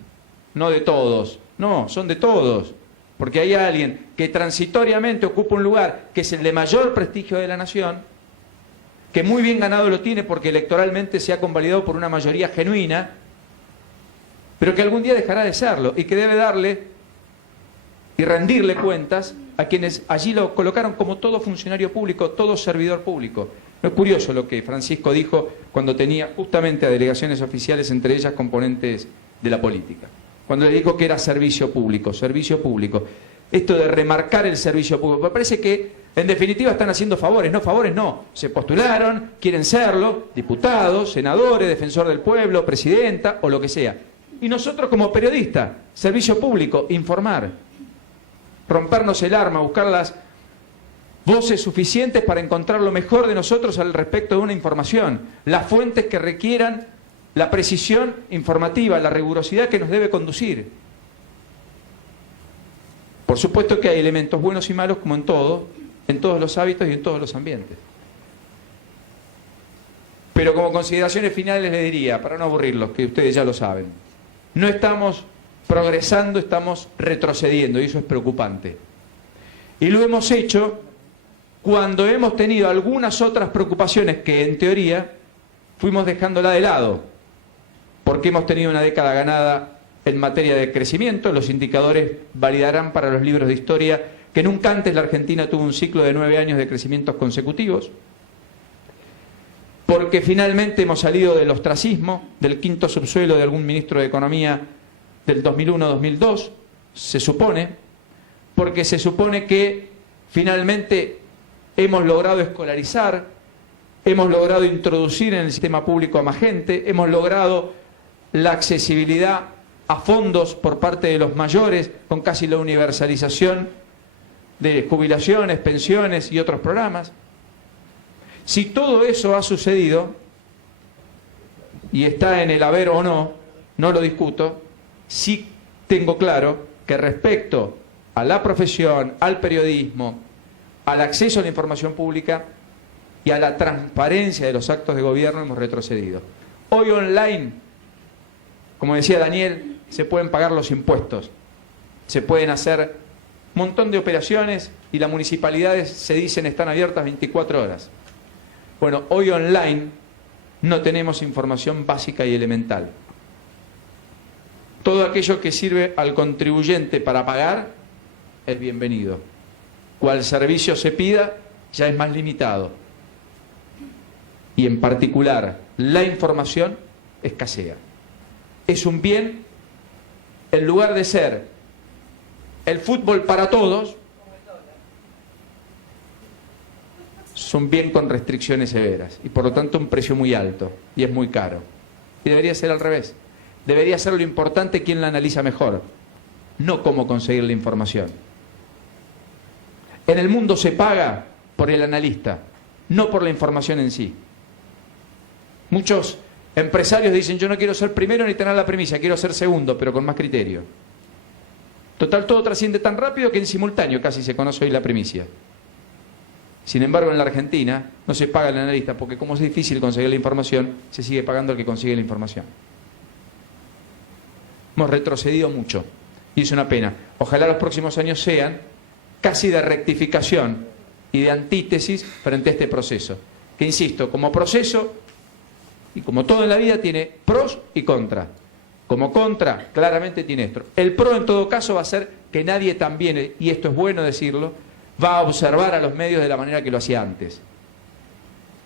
no de todos. No, son de todos. Porque hay alguien que transitoriamente ocupa un lugar que es el de mayor prestigio de la nación, que muy bien ganado lo tiene porque electoralmente se ha convalidado por una mayoría genuina, pero que algún día dejará de serlo y que debe darle y rendirle cuentas a quienes allí lo colocaron como todo funcionario público, todo servidor público. No es curioso lo que Francisco dijo cuando tenía justamente a delegaciones oficiales, entre ellas componentes de la política. Cuando le dijo que era servicio público, servicio público. Esto de remarcar el servicio público, me parece que en definitiva están haciendo favores. No, favores no. Se postularon, quieren serlo, diputados, senadores, defensor del pueblo, presidenta o lo que sea. Y nosotros como periodistas, servicio público, informar. Rompernos el arma, buscar las voces suficientes para encontrar lo mejor de nosotros al respecto de una información. Las fuentes que requieran la precisión informativa, la rigurosidad que nos debe conducir. Por supuesto que hay elementos buenos y malos como en todo, en todos los hábitos y en todos los ambientes. Pero como consideraciones finales les diría, para no aburrirlos, que ustedes ya lo saben, no estamos progresando, estamos retrocediendo y eso es preocupante. Y lo hemos hecho cuando hemos tenido algunas otras preocupaciones que en teoría fuimos dejándola de lado, porque hemos tenido una década ganada en materia de crecimiento. Los indicadores validarán para los libros de historia que nunca antes la Argentina tuvo un ciclo de 9 años de crecimientos consecutivos, porque finalmente hemos salido del ostracismo, del quinto subsuelo de algún ministro de Economía del 2001-2002, se supone, porque se supone que finalmente hemos logrado escolarizar, hemos logrado introducir en el sistema público a más gente, hemos logrado la accesibilidad a fondos por parte de los mayores, con casi la universalización de jubilaciones, pensiones y otros programas. Si todo eso ha sucedido, y está en el haber o no, no lo discuto, sí tengo claro que respecto a la profesión, al periodismo, al acceso a la información pública y a la transparencia de los actos de gobierno hemos retrocedido. Hoy online, como decía Daniel, se pueden pagar los impuestos, se pueden hacer un montón de operaciones y las municipalidades se dicen están abiertas 24 horas. Bueno, hoy online no tenemos información básica y elemental. Todo aquello que sirve al contribuyente para pagar es bienvenido. Cual servicio se pida ya es más limitado. Y en particular, la información escasea. Es un bien, en lugar de ser el fútbol para todos, es un bien con restricciones severas y por lo tanto un precio muy alto y es muy caro. Y debería ser al revés. Debería ser lo importante quien la analiza mejor, no cómo conseguir la información. En el mundo se paga por el analista, no por la información en sí. Muchos empresarios dicen, yo no quiero ser primero ni tener la primicia, quiero ser segundo, pero con más criterio. Total, todo trasciende tan rápido que en simultáneo casi se conoce hoy la primicia. Sin embargo, en la Argentina no se paga el analista porque como es difícil conseguir la información, se sigue pagando al que consigue la información. Hemos retrocedido mucho y es una pena. Ojalá los próximos años sean casi de rectificación y de antítesis frente a este proceso. Que insisto, como proceso y como todo en la vida tiene pros y contras. Como contra, claramente tiene esto. El pro en todo caso va a ser que nadie también, y esto es bueno decirlo, va a observar a los medios de la manera que lo hacía antes.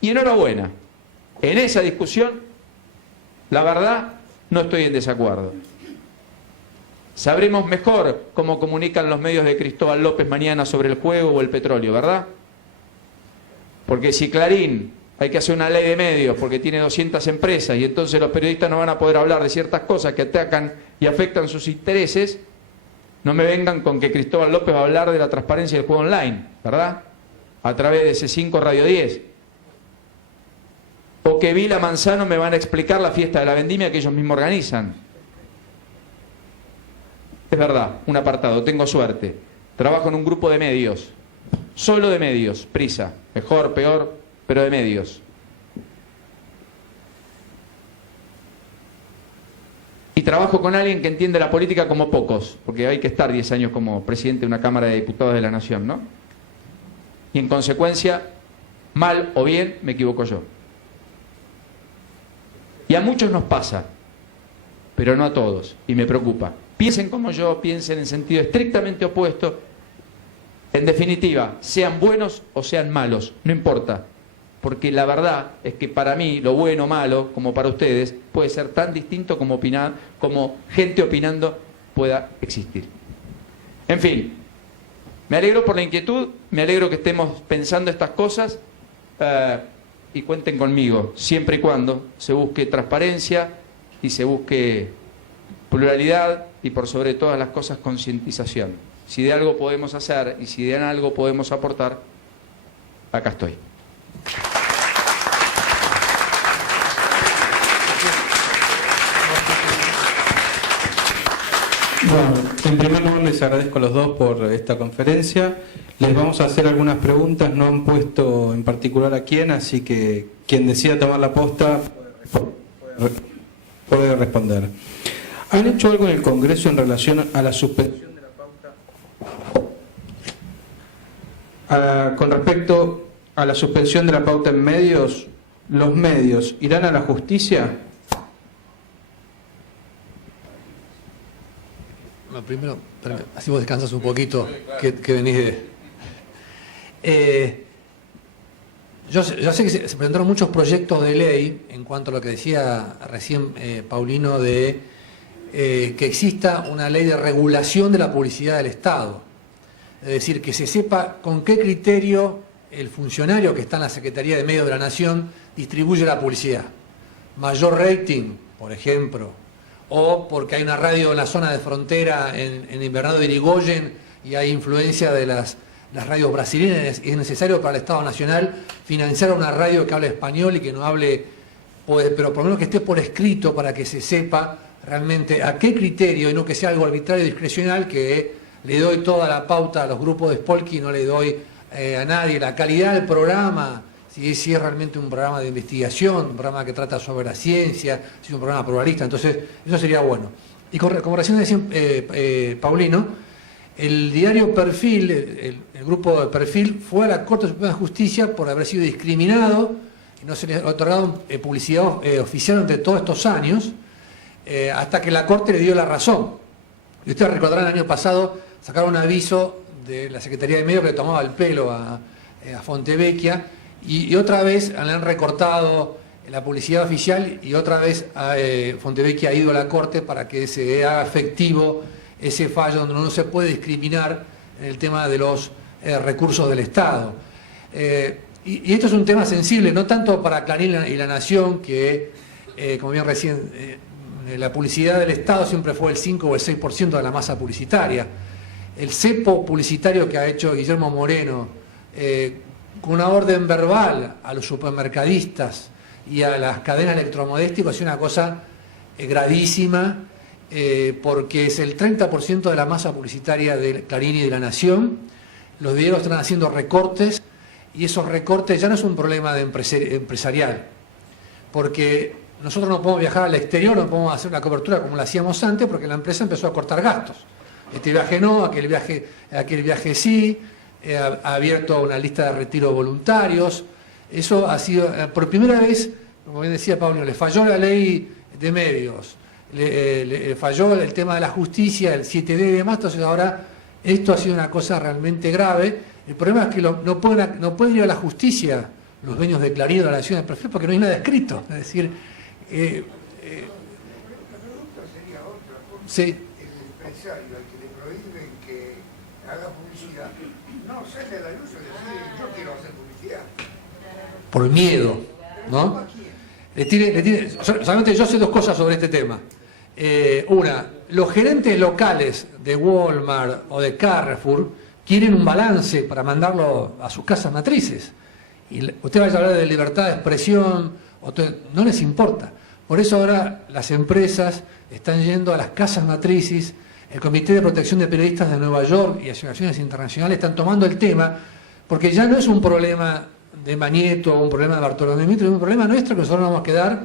Y enhorabuena, en esa discusión, la verdad, no estoy en desacuerdo. Sabremos mejor cómo comunican los medios de Cristóbal López mañana sobre el juego o el petróleo, ¿verdad? Porque si Clarín hay que hacer una ley de medios porque tiene 200 empresas y entonces los periodistas no van a poder hablar de ciertas cosas que atacan y afectan sus intereses, no me vengan con que Cristóbal López va a hablar de la transparencia del juego online, ¿verdad? A través de C5 Radio 10. O que Vila Manzano me van a explicar la fiesta de la vendimia que ellos mismos organizan. Es verdad, un apartado, tengo suerte. Trabajo en un grupo de medios, solo de medios, Prisa, mejor, peor, pero de medios. Y trabajo con alguien que entiende la política como pocos, porque hay que estar 10 años como presidente de una Cámara de Diputados de la Nación, ¿no? Y en consecuencia, mal o bien, me equivoco yo. Y a muchos nos pasa, pero no a todos, y me preocupa. Piensen como yo, piensen en sentido estrictamente opuesto. En definitiva, sean buenos o sean malos, no importa. Porque la verdad es que para mí, lo bueno o malo, como para ustedes, puede ser tan distinto como gente opinando pueda existir. En fin, me alegro por la inquietud, me alegro que estemos pensando estas cosas y cuenten conmigo, siempre y cuando se busque transparencia y se busque pluralidad y por sobre todas las cosas concientización. Si de algo podemos hacer y si de algo podemos aportar, acá estoy. Bueno, en primer lugar les agradezco a los dos por esta conferencia. Les vamos a hacer algunas preguntas, no han puesto en particular a quién, así que quien decida tomar la posta puede responder. ¿Han hecho algo en el Congreso en relación a la suspensión de la pauta? Con respecto a la suspensión de la pauta en medios, ¿los medios irán a la justicia? Bueno, primero, así vos descansas un poquito, que venís de... Yo sé que se presentaron muchos proyectos de ley en cuanto a lo que decía recién Paulino de que exista una ley de regulación de la publicidad del Estado. Es decir, que se sepa con qué criterio el funcionario que está en la Secretaría de Medios de la Nación distribuye la publicidad. Mayor rating, por ejemplo, o porque hay una radio en la zona de frontera en Invernadero de Irigoyen y hay influencia de las radios brasileñas, es necesario para el Estado Nacional financiar una radio que hable español y que no hable, pero por lo menos que esté por escrito para que se sepa realmente a qué criterio y no que sea algo arbitrario y discrecional que le doy toda la pauta a los grupos de Spolky y no le doy a nadie. La calidad del programa, si es realmente un programa de investigación, un programa que trata sobre la ciencia, si es un programa pluralista, entonces eso sería bueno. Y como recién decía Paulino, el diario Perfil, el grupo de Perfil, fue a la Corte Suprema de Justicia por haber sido discriminado y no se les ha otorgado publicidad oficial durante todos estos años, hasta que la Corte le dio la razón. Y ustedes recordarán, el año pasado sacaron un aviso de la Secretaría de Medios que le tomaba el pelo a Fontevecchia, y otra vez le han recortado la publicidad oficial y otra vez Fontevecchia ha ido a la Corte para que se haga efectivo ese fallo donde no se puede discriminar en el tema de los recursos del Estado. Y esto es un tema sensible, no tanto para Clarín y La Nación, que, como bien recién, la publicidad del Estado siempre fue el 5 o el 6% de la masa publicitaria. El cepo publicitario que ha hecho Guillermo Moreno, con una orden verbal a los supermercadistas y a las cadenas electrodomésticas, es una cosa gravísima porque es el 30% de la masa publicitaria de Clarín y de La Nación. Los diarios están haciendo recortes y esos recortes ya no es un problema de empresarial, porque nosotros no podemos viajar al exterior, no podemos hacer una cobertura como la hacíamos antes, porque la empresa empezó a cortar gastos. Este viaje no, aquel viaje sí, ha abierto una lista de retiro voluntarios. Eso ha sido, por primera vez, como bien decía Pablo, le falló la ley de medios, le falló el tema de la justicia, el 7D y demás, entonces ahora esto ha sido una cosa realmente grave. El problema es que no pueden ir a la justicia los dueños de Clarín o de La Nación del Perfil porque no hay nada escrito. Es decir, sí. El empresario al que le prohíben que haga publicidad no sale a la luz y decir yo quiero hacer publicidad. Por miedo, ¿no? Solamente yo sé dos cosas sobre este tema. Una, los gerentes locales de Walmart o de Carrefour quieren un balance para mandarlo a sus casas matrices. Y usted vaya a hablar de libertad de expresión, no les importa. Por eso ahora las empresas están yendo a las casas matrices, el Comité de Protección de Periodistas de Nueva York y asociaciones internacionales están tomando el tema, porque ya no es un problema de Manieto o un problema de Bartolomé Mitre, es un problema nuestro que nosotros vamos a quedar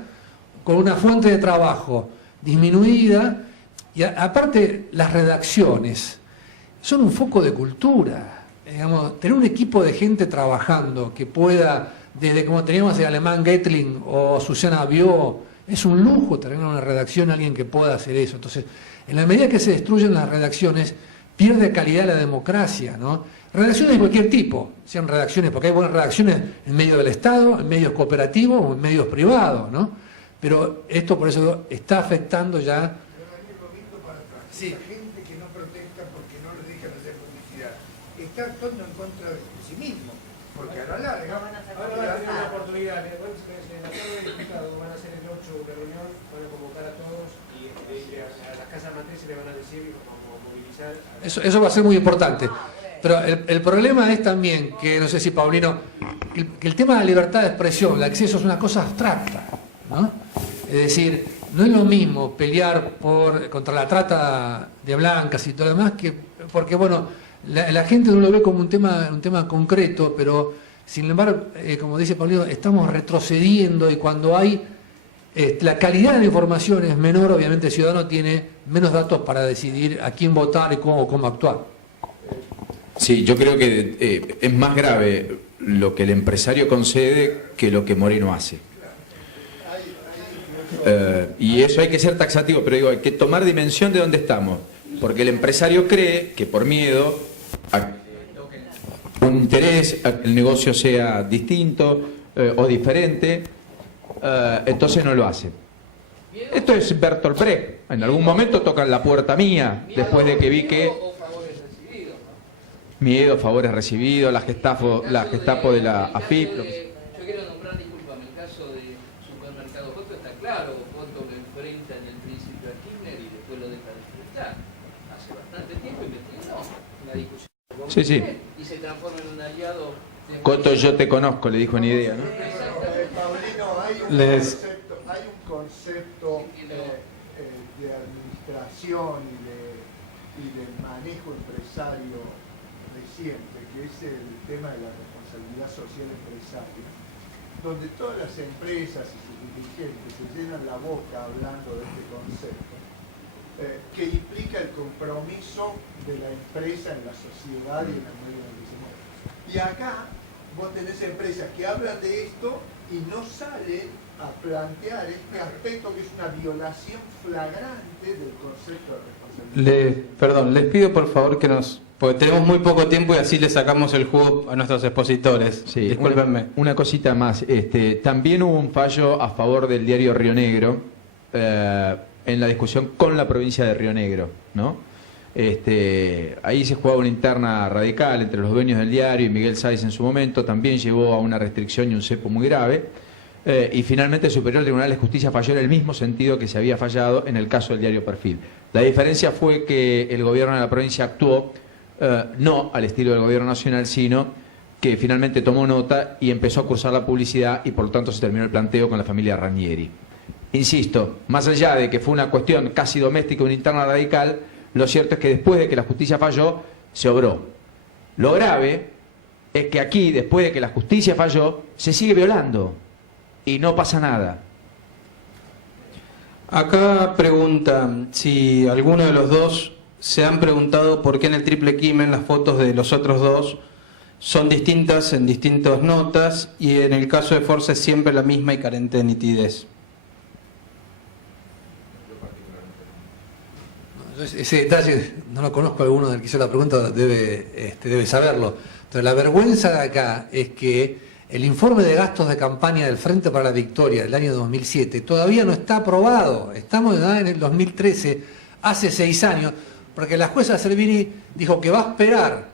con una fuente de trabajo disminuida, y aparte las redacciones son un foco de cultura. Digamos, tener un equipo de gente trabajando que pueda, desde como teníamos el alemán Goetling o Susana Bió, es un lujo tener en una redacción a alguien que pueda hacer eso. Entonces, en la medida que se destruyen las redacciones, pierde calidad la democracia, ¿no? Redacciones de cualquier tipo, sean redacciones, porque hay buenas redacciones en medio del Estado, en medios cooperativos o en medios privados, ¿no? Pero esto por eso está afectando ya. Sí. La gente que no protesta porque no le dejan hacer publicidad está actuando en contra de sí mismo, porque a la larga ahora van a tener una oportunidad. En la Cámara de Diputados van a hacer el 8 de reunión, van a convocar a todos y a las casas matrices le van a decir cómo movilizar. Eso va a ser muy importante. Pero el problema es también que, no sé si Paulino, que el tema de la libertad de expresión, el acceso es una cosa abstracta, ¿no? Es decir, no es lo mismo pelear contra la trata de blancas y todo lo demás, porque bueno, la gente no lo ve como un tema concreto, pero sin embargo, como dice Paulino, estamos retrocediendo y cuando hay la calidad de la información es menor, obviamente el ciudadano tiene menos datos para decidir a quién votar y cómo actuar. Sí, yo creo que es más grave lo que el empresario concede que lo que Moreno hace. Y eso hay que ser taxativo, pero digo, hay que tomar dimensión de dónde estamos, porque el empresario cree que por miedo a un interés, a que el negocio sea distinto o diferente, entonces no lo hace. Esto es Bertolt Brecht. En algún momento tocan la puerta mía, después de que vi que miedo, favores recibidos, la Gestapo de la AFIP. Yo quiero nombrar, disculpa, en el caso de Supermercado Joto está claro, Joto lo enfrenta en el principio a Kirchner y después lo deja de enfrentar. Hace bastante tiempo investigó una discusión con Sí, sí. y se transforma en un aliado. Coto, yo te conozco, le dijo ni idea, ¿no? Paulino, hay un concepto de administración y de manejo empresario reciente, que es el tema de la responsabilidad social empresaria, donde todas las empresas y sus dirigentes se llenan la boca hablando de este concepto, que implica el compromiso de la empresa en la sociedad y en el medio en el que se mueve. Y acá vos tenés empresas que hablan de esto y no salen a plantear este aspecto que es una violación flagrante del concepto de responsabilidad. Les pido por favor que porque tenemos muy poco tiempo y así le sacamos el jugo a nuestros expositores. Sí, discúlpenme. Una cosita más. También hubo un fallo a favor del diario Río Negro en la discusión con la provincia de Río Negro, ¿no? Ahí se jugaba una interna radical entre los dueños del diario y Miguel Sáenz en su momento. También llevó a una restricción y un cepo muy grave. Y finalmente el Superior Tribunal de Justicia falló en el mismo sentido que se había fallado en el caso del diario Perfil. La diferencia fue que el gobierno de la provincia actuó no al estilo del gobierno nacional, sino que finalmente tomó nota y empezó a cursar la publicidad y por lo tanto se terminó el planteo con la familia Ranieri. insisto, más allá de que fue una cuestión casi doméstica, una interna radical, lo cierto es que después de que la justicia falló, se obró. Lo grave es que aquí, después de que la justicia falló, se sigue violando y no pasa nada. Acá pregunta si alguno de los dos se han preguntado por qué en el triple crimen las fotos de los otros dos son distintas en distintas notas y en el caso de Forza es siempre la misma y carente de nitidez. Ese detalle no lo conozco, alguno del que hizo la pregunta debe saberlo. Pero la vergüenza de acá es que el informe de gastos de campaña del Frente para la Victoria del año 2007 todavía no está aprobado. Estamos en el 2013, hace 6 años, porque la jueza Servini dijo que va a esperar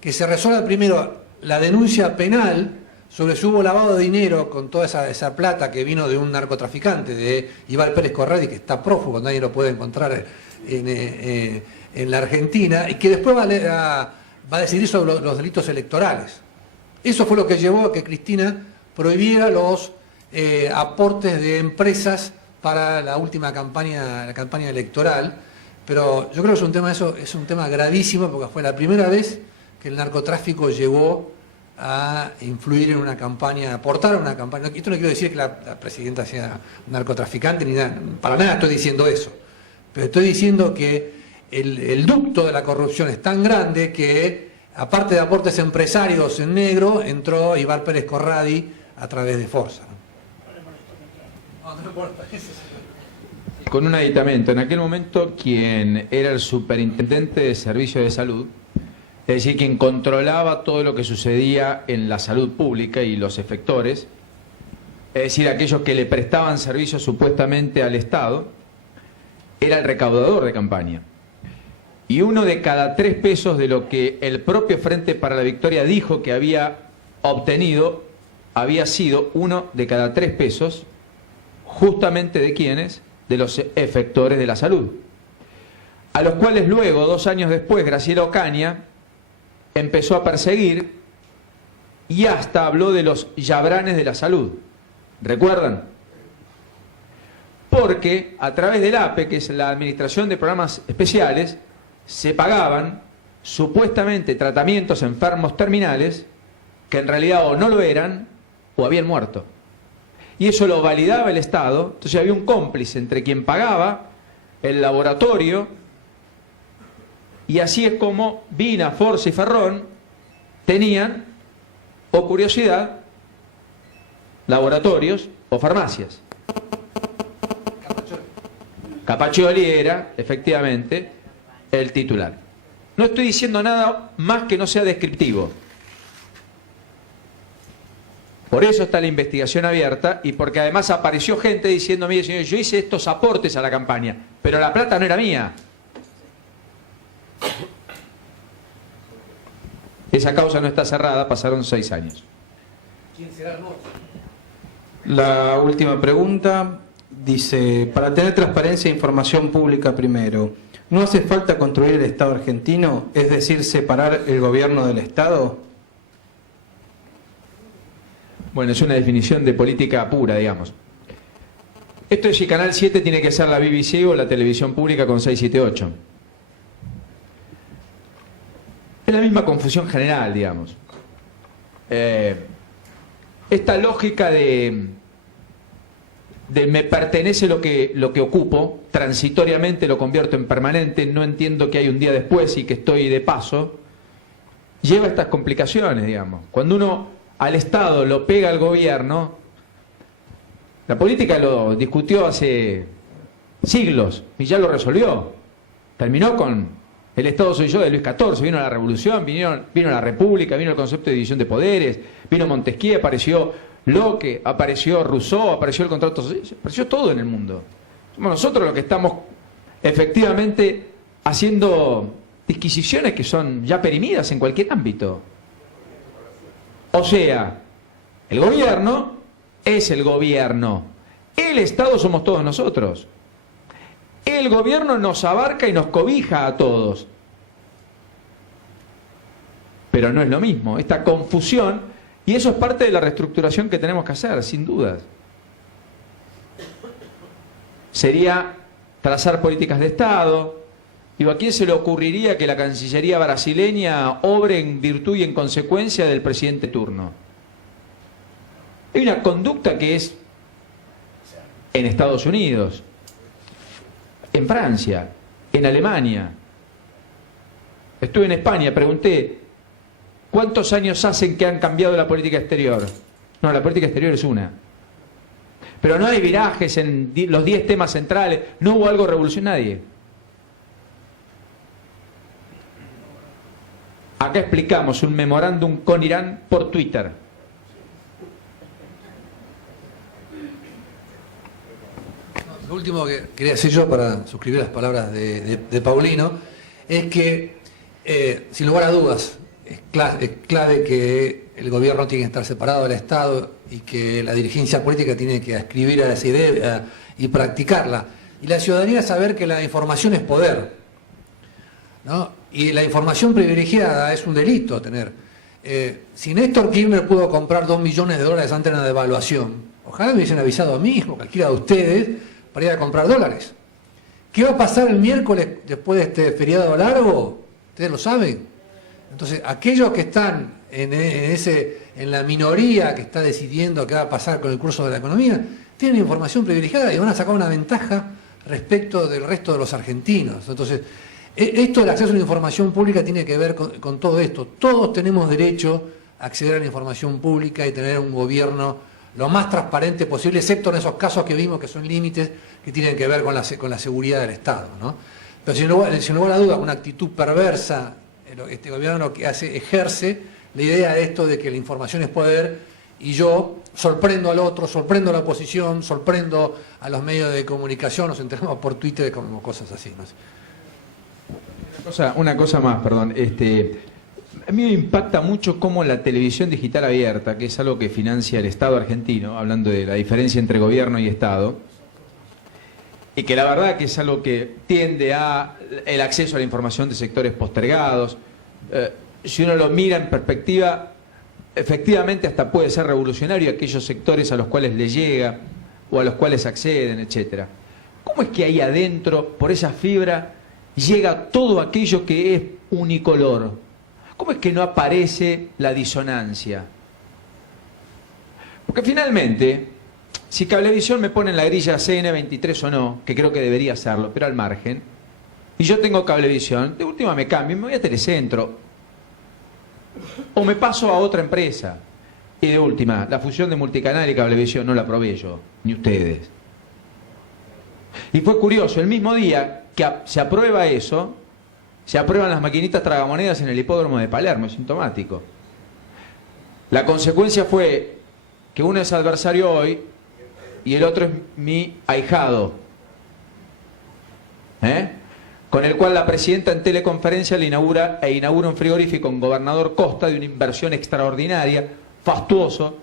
que se resuelva primero la denuncia penal sobre si hubo lavado de dinero con toda esa plata que vino de un narcotraficante, de Iván Pérez Corradi, que está prófugo, nadie lo puede encontrar en la Argentina, y que después va a decidir sobre los delitos electorales. Eso fue lo que llevó a que Cristina prohibiera los aportes de empresas para la última campaña, la campaña electoral. Pero yo creo que es un tema gravísimo, porque fue la primera vez que el narcotráfico llegó a influir en una campaña, aportar a una campaña. Esto no quiero decir que la presidenta sea narcotraficante ni nada, para nada estoy diciendo eso. Pero estoy diciendo que el ducto de la corrupción es tan grande que, aparte de aportes empresarios en negro, entró Iván Pérez Corradi a través de Forza. Con un aditamento, en aquel momento quien era el superintendente de servicios de salud, es decir, quien controlaba todo lo que sucedía en la salud pública y los efectores, es decir, aquellos que le prestaban servicios supuestamente al Estado, era el recaudador de campaña. Y 1 de cada 3 pesos de lo que el propio Frente para la Victoria dijo que había obtenido, había sido 1 de cada 3 pesos, justamente de quienes, de los efectores de la salud. A los cuales luego, 2 años después, Graciela Ocaña empezó a perseguir y hasta habló de los yabranes de la salud. ¿Recuerdan? Porque a través del APE, que es la Administración de Programas Especiales, se pagaban supuestamente tratamientos a enfermos terminales que en realidad o no lo eran o habían muerto. Y eso lo validaba el Estado. Entonces había un cómplice entre quien pagaba, el laboratorio, y así es como Vina, Forza y Ferrón tenían, o curiosidad, laboratorios o farmacias. Capaccioli era, efectivamente, el titular. No estoy diciendo nada más que no sea descriptivo. Por eso está la investigación abierta y porque además apareció gente diciendo, mire señor, yo hice estos aportes a la campaña, pero la plata no era mía. Esa causa no está cerrada, pasaron 6 años. ¿Quién será el nuevo? La última pregunta dice, para tener transparencia e información pública primero, ¿no hace falta construir el Estado argentino, es decir, separar el gobierno del Estado? Bueno, es una definición de política pura, digamos. Esto es si Canal 7 tiene que ser la BBC o la televisión pública con 678. Es la misma confusión general, digamos. Esta lógica de me pertenece lo que ocupo, transitoriamente lo convierto en permanente, no entiendo que hay un día después y que estoy de paso, lleva a estas complicaciones, digamos. Cuando uno al Estado lo pega al gobierno, la política lo discutió hace siglos y ya lo resolvió. Terminó con el Estado soy yo de Luis XIV, vino la Revolución, vino la República, vino el concepto de división de poderes, vino Montesquieu, apareció Locke, apareció Rousseau, apareció el contrato social, apareció todo en el mundo. Somos nosotros los que estamos efectivamente haciendo disquisiciones que son ya perimidas en cualquier ámbito. O sea, el gobierno es el gobierno. El Estado somos todos nosotros. El gobierno nos abarca y nos cobija a todos. Pero no es lo mismo. Esta confusión, y eso es parte de la reestructuración que tenemos que hacer, sin dudas. sería trazar políticas de Estado. Digo, ¿a quién se le ocurriría que la Cancillería brasileña obre en virtud y en consecuencia del presidente de turno? Hay una conducta que es en Estados Unidos, en Francia, en Alemania. Estuve en España, pregunté, ¿cuántos años hacen que han cambiado la política exterior? No, la política exterior es una. Pero no hay virajes en los 10 temas centrales, no hubo algo revolucionario. Acá explicamos un memorándum con Irán por Twitter. Lo último que quería decir yo para suscribir las palabras de Paulino es que, sin lugar a dudas, es clave que el gobierno tiene que estar separado del Estado y que la dirigencia política tiene que adscribir a esa idea y practicarla. Y la ciudadanía saber que la información es poder, ¿no? Y la información privilegiada es un delito tener. Si Néstor Kirchner pudo comprar $2 millones antes de una devaluación, ojalá me hubiesen avisado a mí o cualquiera de ustedes para ir a comprar dólares. ¿Qué va a pasar el miércoles después de este feriado largo? Ustedes lo saben. Entonces, aquellos que están en la minoría que está decidiendo qué va a pasar con el curso de la economía, tienen información privilegiada y van a sacar una ventaja respecto del resto de los argentinos. Entonces, esto del acceso a la información pública tiene que ver con todo esto. Todos tenemos derecho a acceder a la información pública y tener un gobierno lo más transparente posible, excepto en esos casos que vimos que son límites que tienen que ver con la seguridad del Estado, ¿no? Pero sin lugar a duda, una actitud perversa, este gobierno lo que hace, ejerce la idea de esto de que la información es poder, y yo sorprendo al otro, sorprendo a la oposición, sorprendo a los medios de comunicación, nos enteramos por Twitter como cosas así, ¿no? Una cosa más, perdón. A mí me impacta mucho cómo la televisión digital abierta, que es algo que financia el Estado argentino, hablando de la diferencia entre gobierno y Estado, y que la verdad que es algo que tiende a el acceso a la información de sectores postergados. Si uno lo mira en perspectiva, efectivamente hasta puede ser revolucionario aquellos sectores a los cuales le llega o a los cuales acceden, etcétera. ¿Cómo es que ahí adentro, por esa fibra, llega todo aquello que es unicolor? ¿Cómo es que no aparece la disonancia? Porque finalmente, si Cablevisión me pone en la grilla CN23 o no, que creo que debería hacerlo, pero al margen, y yo tengo Cablevisión, de última me cambio y me voy a Telecentro. O me paso a otra empresa. Y de última, la fusión de Multicanal y Cablevisión no la aprobé yo, ni ustedes. Y fue curioso, el mismo día que se aprueba eso, se aprueban las maquinitas tragamonedas en el hipódromo de Palermo, es sintomático. La consecuencia fue que uno es adversario hoy y el otro es mi ahijado, con el cual la presidenta en teleconferencia le inaugura un frigorífico en Gobernador Costa de una inversión extraordinaria, fastuoso,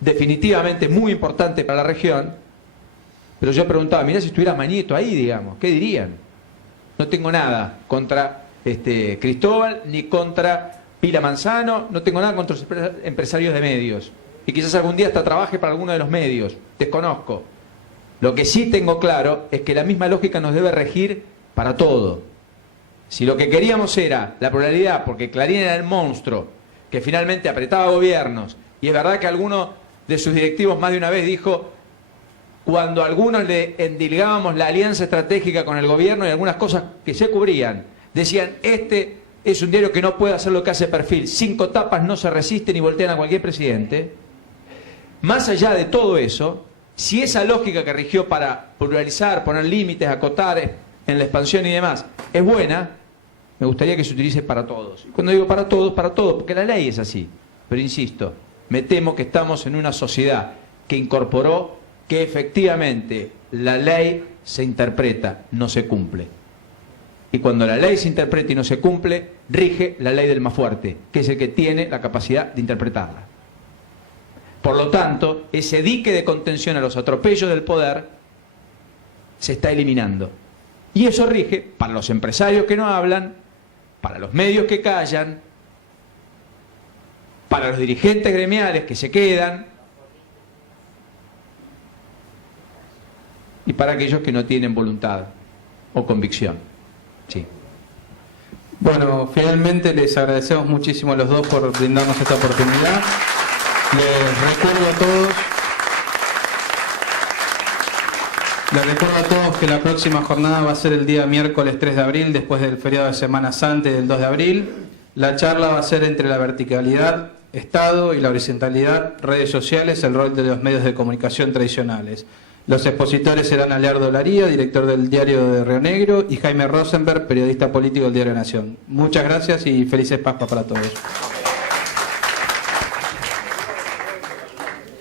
definitivamente muy importante para la región. Pero yo preguntaba, mirá si estuviera Mañeto ahí, digamos, ¿qué dirían? No tengo nada contra Cristóbal, ni contra Pila Manzano, no tengo nada contra los empresarios de medios. Y quizás algún día hasta trabaje para alguno de los medios, desconozco. Lo que sí tengo claro es que la misma lógica nos debe regir para todo. Si lo que queríamos era la pluralidad, porque Clarín era el monstruo que finalmente apretaba gobiernos, y es verdad que alguno de sus directivos más de una vez dijo, cuando a algunos le endilgábamos la alianza estratégica con el gobierno y algunas cosas que se cubrían, decían, este es un diario que no puede hacer lo que hace Perfil, 5 tapas no se resisten y voltean a cualquier presidente. Más allá de todo eso, si esa lógica que rigió para pluralizar, poner límites, acotar en la expansión y demás, es buena, me gustaría que se utilice para todos. Y cuando digo para todos, porque la ley es así. Pero insisto, me temo que estamos en una sociedad que incorporó que efectivamente la ley se interpreta, no se cumple. Y cuando la ley se interpreta y no se cumple, rige la ley del más fuerte, que es el que tiene la capacidad de interpretarla. Por lo tanto, ese dique de contención a los atropellos del poder se está eliminando. Y eso rige para los empresarios que no hablan, para los medios que callan, para los dirigentes gremiales que se quedan, y para aquellos que no tienen voluntad o convicción. Sí. Bueno, finalmente les agradecemos muchísimo a los dos por brindarnos esta oportunidad. Les recuerdo a todos que la próxima jornada va a ser el día miércoles 3 de abril, después del feriado de Semana Santa del 2 de abril. La charla va a ser entre la verticalidad, Estado, y la horizontalidad, redes sociales, el rol de los medios de comunicación tradicionales. Los expositores serán Aleardo Laría, director del Diario de Río Negro, y Jaime Rosenberg, periodista político del Diario de Nación. Muchas gracias y felices Pascuas para todos.